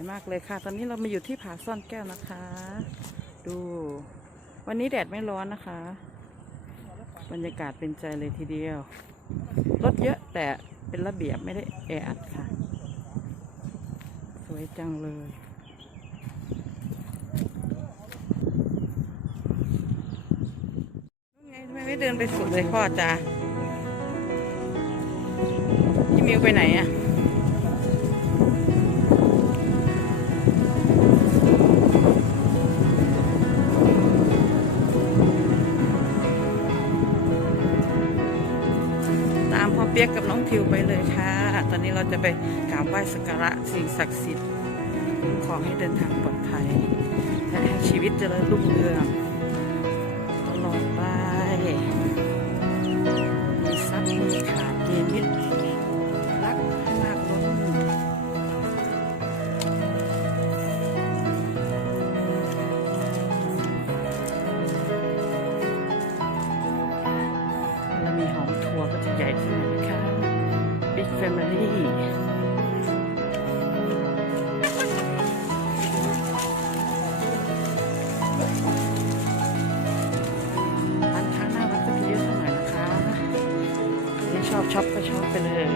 วยมากเลยค่ะ ตอนนี้เรามาอยู่ที่ผาซ่อนแก้วนะคะ ดู วันนี้แดดไม่ร้อนนะคะ บรรยากาศเป็นใจเลยทีเดียว รถเยอะแต่เป็นระเบียบไม่ได้แออัดค่ะ สวยจังเลยไงทำไมไม่เดินไปสุดเลยพ่อจ้าพี่มิวไปไหนอะ พ่อเปียกกับน้องทิวไปเลยค่ะ ตอนนี้เราจะไปกราบไหว้สักการะสิ่งศักดิ์สิทธิ์ขอให้เดินทางปลอดภัยและให้ชีวิตเจริญรุ่งเรือง Big Family ร้านค้าหน้าวัดก็จะเยอะหน่อยนะคะไม่ชอบช็อปก็ช็อปไปเลย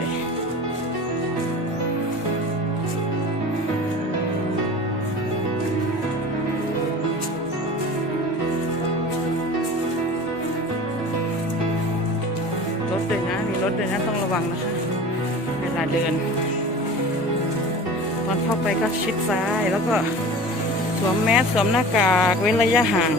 รถด้วยนะ มีรถด้วยนะ ต้องระวังนะคะ ลาเดิน ตอนเข้าไปก็ชิดซ้ายแล้วก็สวมแมสสวมหน้ากากเว้นระยะห่าง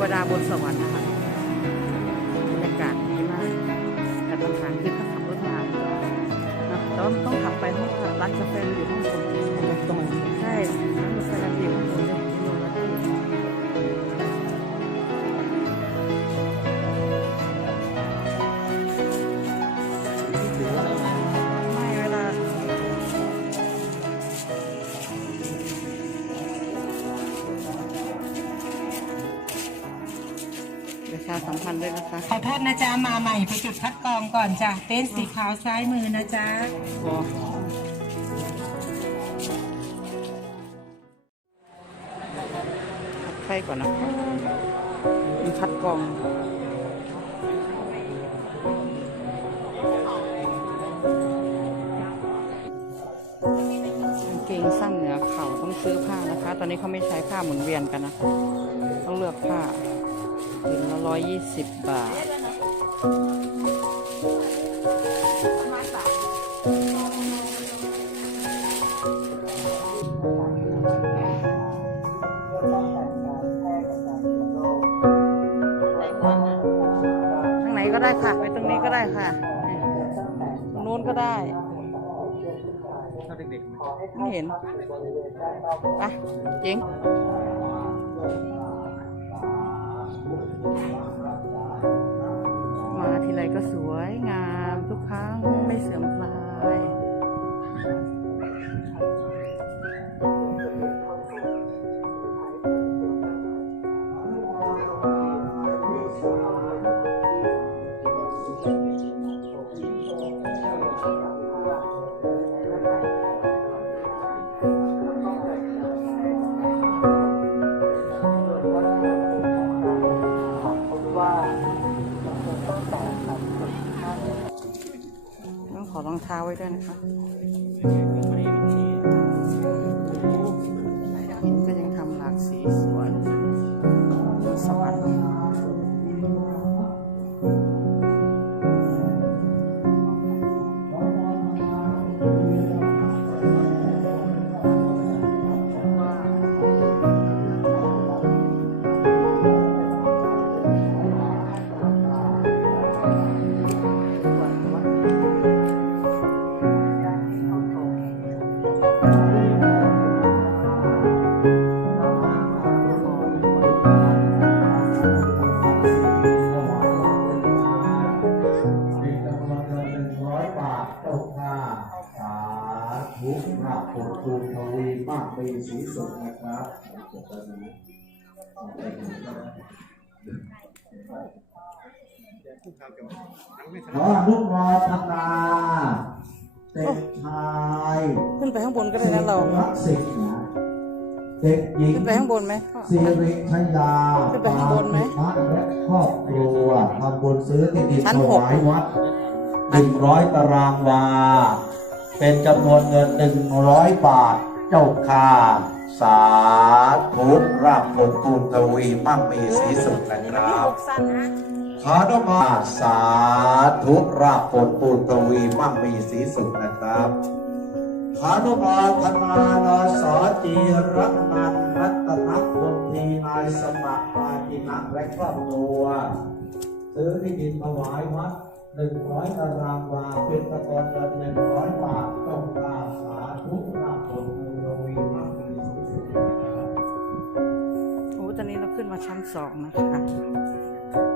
วดาบนสวรรค์นะคะ ประชาสัมพันธ์ด้วยนะคะ ขอโทษนะจ๊ะมาใหม่ไปจุดคัดกรองก่อนจ้ะเต็นท์สีขาวซ้ายมือนะจ๊ะโอ้คัดไข้ก่อนนะคะมีคัดกรองกางเกงสั้นเหนือเข่าต้องซื้อผ้านะคะ ตอนนี้เขาไม่ใช้ผ้าหมุนเวียนกันนะคะต้อง 120 บาท ทางไหนก็ได้ค่ะ ไปตรงนี้ก็ได้ค่ะตรงนู้นก็ได้ ไม่เห็นไปเจ๋ง ก็สวยงามทุกครั้ง รองเท้าไว้ด้วยนะคะ วีมากมีสีสุขนะครับขออนุโมทนาเด็กชายขึ้นไปข้างบนก็ได้นะเรารักสิทธิ์นะเด็กหญิงขึ้นไปข้างบนไหมพ่อสิริชยาขึ้นไปข้างบนไหมปาติและครอบครัวทำบุญซื้อที่ดินชั้นถหกวายวัดหนึ่งร้อยตารางวา เป็นจำนวนเงินหนึ่งร้อยบาทเจ้าค่าสาธุราบผลปูนทวีมั่งมีสีสุขนะครับสั้นนะขอนุมาสาธุราบผลปูนทวีมั่งมีสีสุขนะครับขานุมาธนานสจีรัตนันรัตนคนทีนายสมัครมาจินักและครอบครัวซื้อที่ดินถวายวัดหนึ่งร้อยตารางวาเป็นตะกอนเงินหนึ่ง ชั้นสองนะคะ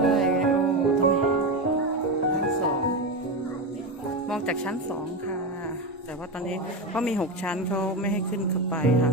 เฮ้ยโอ้ตรงนี้ชั้นสองมองจากชั้นสองค่ะ แต่ว่าตอนนี้เพราะมีหกชั้นเขาไม่ให้ขึ้นเข้าไปค่ะ